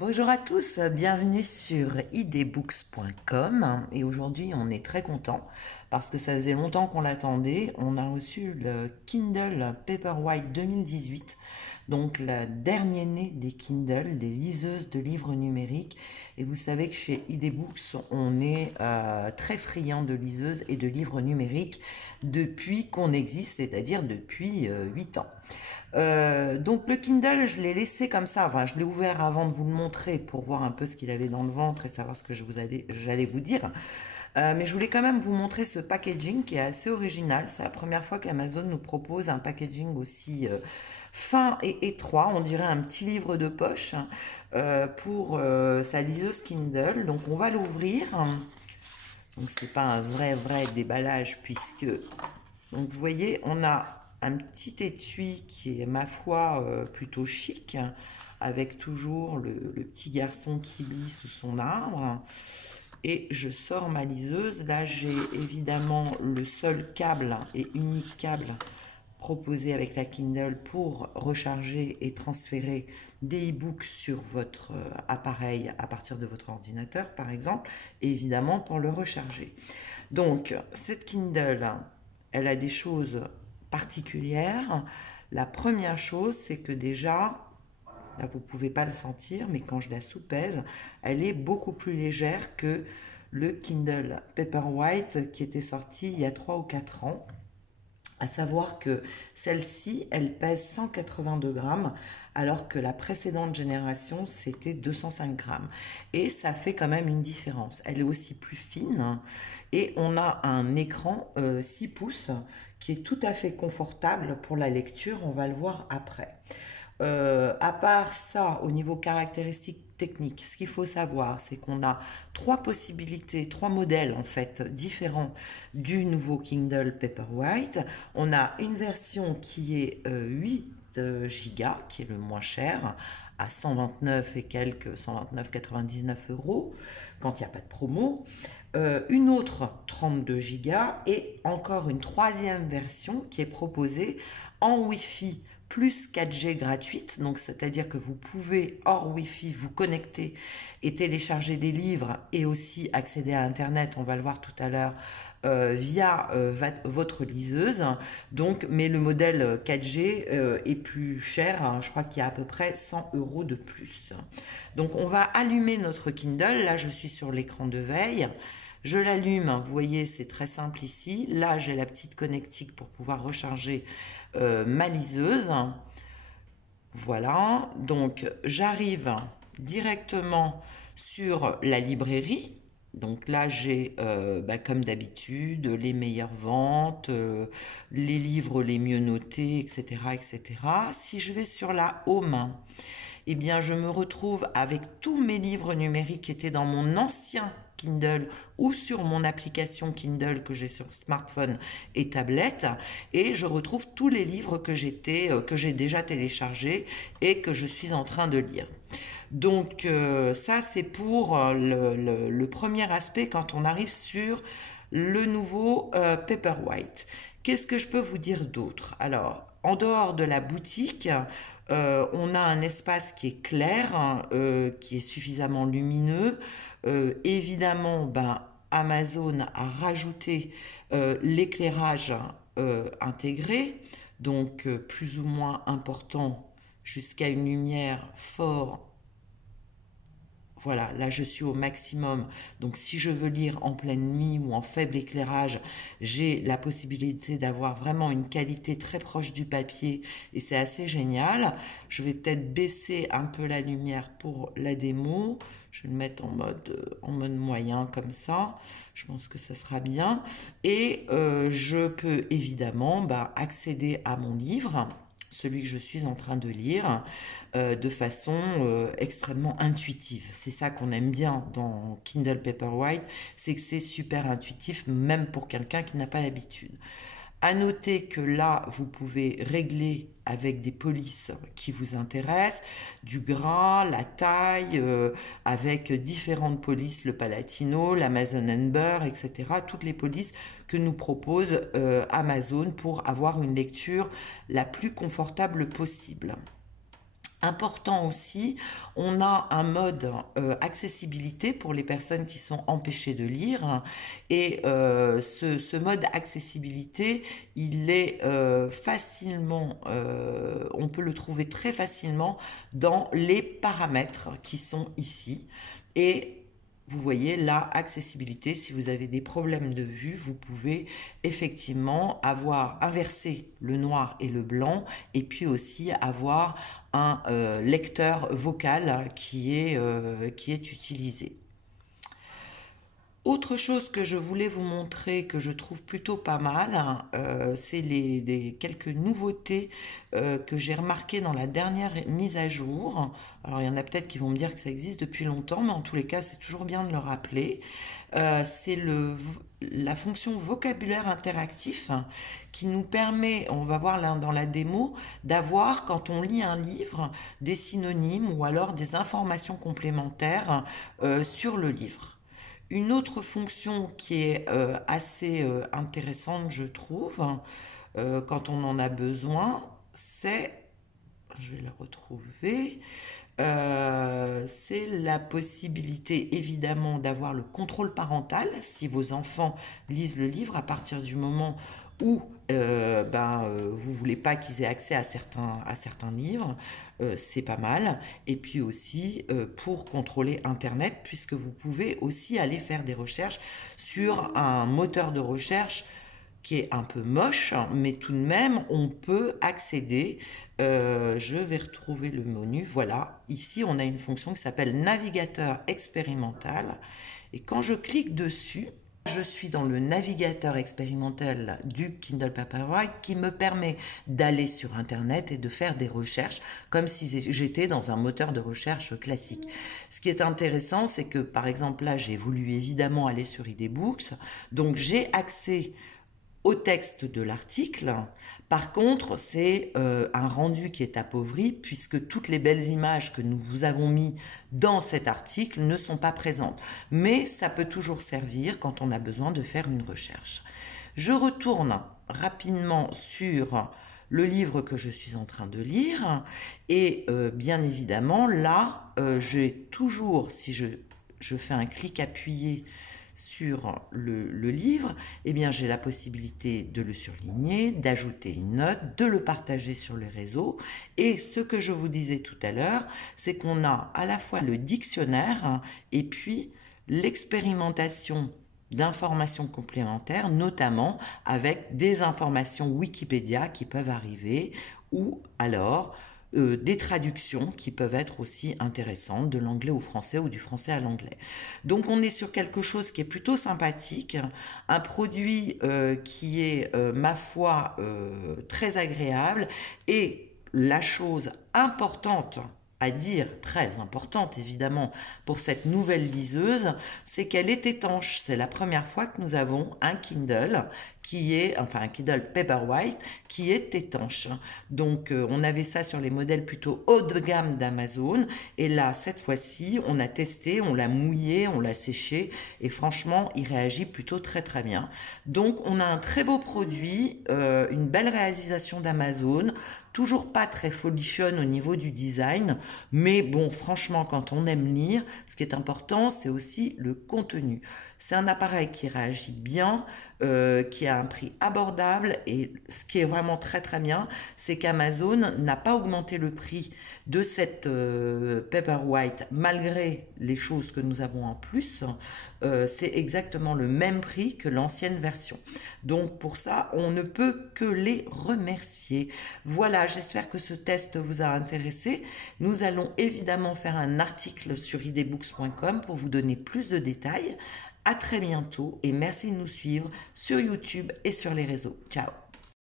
Bonjour à tous, bienvenue sur idbooks.com et aujourd'hui on est très content parce que ça faisait longtemps qu'on l'attendait. On a reçu le Kindle Paperwhite 2018, donc le dernier né des Kindle, des liseuses de livres numériques. Et vous savez que chez idbooks on est très friand de liseuses et de livres numériques depuis qu'on existe, c'est-à-dire depuis 8 ans. Donc le Kindle, je l'ai laissé comme ça, enfin je l'ai ouvert avant de vous le montrer pour voir un peu ce qu'il avait dans le ventre et savoir ce que j'allais vous dire. Mais je voulais quand même vous montrer ce packaging qui est assez original. C'est la première fois qu'Amazon nous propose un packaging aussi fin et étroit. On dirait un petit livre de poche pour sa liseuse Kindle. Donc on va l'ouvrir. Donc c'est pas un vrai déballage puisque, donc vous voyez, on a un petit étui qui est, ma foi, plutôt chic, avec toujours le petit garçon qui lit sous son arbre. Et je sors ma liseuse. Là, j'ai évidemment le seul câble et unique câble proposé avec la Kindle pour recharger et transférer des e-books sur votre appareil à partir de votre ordinateur, par exemple, et évidemment pour le recharger. Donc, cette Kindle, elle a des choses particulière. La première chose, c'est que déjà, là vous pouvez pas le sentir, mais quand je la soupèse, elle est beaucoup plus légère que le Kindle Paperwhite qui était sorti il y a 3 ou 4 ans. À savoir que celle-ci, elle pèse 182 grammes, alors que la précédente génération, c'était 205 grammes. Et ça fait quand même une différence. Elle est aussi plus fine et on a un écran 6 pouces qui est tout à fait confortable pour la lecture. On va le voir après. À part ça, au niveau caractéristiques techniques, ce qu'il faut savoir, c'est qu'on a 3 possibilités, 3 modèles en fait différents du nouveau Kindle Paperwhite. On a une version qui est 8 Go, qui est le moins cher, à 129 et quelques, 129,99 € quand il n'y a pas de promo. Une autre 32 Go et encore une troisième version qui est proposée en Wi-Fi plus 4G gratuite, donc c'est-à-dire que vous pouvez hors Wi-Fi vous connecter et télécharger des livres et aussi accéder à Internet, on va le voir tout à l'heure, via votre liseuse. Donc, mais le modèle 4G est plus cher, hein, je crois qu'il y a à peu près 100 € de plus. Donc on va allumer notre Kindle, là je suis sur l'écran de veille. Je l'allume, vous voyez, c'est très simple ici. Là, j'ai la petite connectique pour pouvoir recharger ma liseuse. Voilà, donc j'arrive directement sur la librairie. Donc là, j'ai, comme d'habitude, les meilleures ventes, les livres les mieux notés, etc., etc. Si je vais sur la Home, eh bien, je me retrouve avec tous mes livres numériques qui étaient dans mon ancien Kindle ou sur mon application Kindle que j'ai sur smartphone et tablette, et je retrouve tous les livres que j'ai déjà téléchargés et que je suis en train de lire. Donc ça c'est pour le premier aspect quand on arrive sur le nouveau Paperwhite. Qu'est-ce que je peux vous dire d'autre? Alors, en dehors de la boutique, on a un espace qui est clair, hein, qui est suffisamment lumineux. Évidemment, Amazon a rajouté l'éclairage intégré, donc plus ou moins important jusqu'à une lumière fort. Voilà, là je suis au maximum, donc si je veux lire en pleine nuit ou en faible éclairage, j'ai la possibilité d'avoir vraiment une qualité très proche du papier et c'est assez génial. Je vais peut-être baisser un peu la lumière pour la démo, je vais le mettre en mode moyen comme ça, je pense que ça sera bien. Et je peux évidemment accéder à mon livre, celui que je suis en train de lire, de façon extrêmement intuitive. C'est ça qu'on aime bien dans Kindle Paperwhite, c'est que c'est super intuitif, même pour quelqu'un qui n'a pas l'habitude. À noter que là, vous pouvez régler avec des polices qui vous intéressent, du gras, la taille, avec différentes polices, le Palatino, l'Amazon Burr, etc. Toutes les polices que nous propose Amazon pour avoir une lecture la plus confortable possible. Important aussi, on a un mode accessibilité pour les personnes qui sont empêchées de lire et ce mode accessibilité, il est facilement, on peut le trouver très facilement dans les paramètres qui sont ici et vous voyez là, accessibilité, si vous avez des problèmes de vue, vous pouvez effectivement avoir inversé le noir et le blanc et puis aussi avoir un lecteur vocal qui est utilisé. Autre chose que je voulais vous montrer, que je trouve plutôt pas mal, c'est quelques nouveautés que j'ai remarquées dans la dernière mise à jour. Alors il y en a peut-être qui vont me dire que ça existe depuis longtemps, mais en tous les cas c'est toujours bien de le rappeler. C'est la fonction vocabulaire interactif qui nous permet, on va voir là dans la démo, d'avoir quand on lit un livre des synonymes ou alors des informations complémentaires sur le livre. Une autre fonction qui est assez intéressante, je trouve, quand on en a besoin, c'est, je vais la retrouver, c'est la possibilité évidemment d'avoir le contrôle parental si vos enfants lisent le livre à partir du moment où vous voulez pas qu'ils aient accès à certains livres, c'est pas mal. Et puis aussi pour contrôler Internet, puisque vous pouvez aussi aller faire des recherches sur un moteur de recherche qui est un peu moche, mais tout de même, on peut accéder. Je vais retrouver le menu. Voilà, ici, on a une fonction qui s'appelle navigateur expérimental. Et quand je clique dessus, je suis dans le navigateur expérimental du Kindle Paperwhite qui me permet d'aller sur Internet et de faire des recherches comme si j'étais dans un moteur de recherche classique. Ce qui est intéressant, c'est que par exemple là, j'ai voulu évidemment aller sur IDBooks, donc j'ai accès au texte de l'article. Par contre, c'est un rendu qui est appauvri puisque toutes les belles images que nous vous avons mis dans cet article ne sont pas présentes. Mais ça peut toujours servir quand on a besoin de faire une recherche. Je retourne rapidement sur le livre que je suis en train de lire et bien évidemment là, j'ai toujours, si je fais un clic appuyé sur le livre, eh bien j'ai la possibilité de le surligner, d'ajouter une note, de le partager sur les réseaux. Et ce que je vous disais tout à l'heure, c'est qu'on a à la fois le dictionnaire et puis l'expérimentation d'informations complémentaires, notamment avec des informations Wikipédia qui peuvent arriver ou alors des traductions qui peuvent être aussi intéressantes de l'anglais au français ou du français à l'anglais. Donc on est sur quelque chose qui est plutôt sympathique, un produit qui est, ma foi, très agréable et la chose importante à dire, très importante évidemment pour cette nouvelle liseuse, c'est qu'elle est étanche. C'est la première fois que nous avons un Kindle un Kindle Paperwhite qui est étanche. Donc on avait ça sur les modèles plutôt haut de gamme d'Amazon et là cette fois-ci on a testé, on l'a mouillé, on l'a séché et franchement il réagit plutôt très très bien. Donc on a un très beau produit, une belle réalisation d'Amazon. Toujours pas très folichonne au niveau du design, mais bon, franchement, quand on aime lire, ce qui est important, c'est aussi le contenu. C'est un appareil qui réagit bien, qui a un prix abordable et ce qui est vraiment très très bien, c'est qu'Amazon n'a pas augmenté le prix de cette Paperwhite malgré les choses que nous avons en plus. C'est exactement le même prix que l'ancienne version. Donc pour ça, on ne peut que les remercier. Voilà, j'espère que ce test vous a intéressé. Nous allons évidemment faire un article sur idbooks.com pour vous donner plus de détails. À très bientôt et merci de nous suivre sur YouTube et sur les réseaux. Ciao!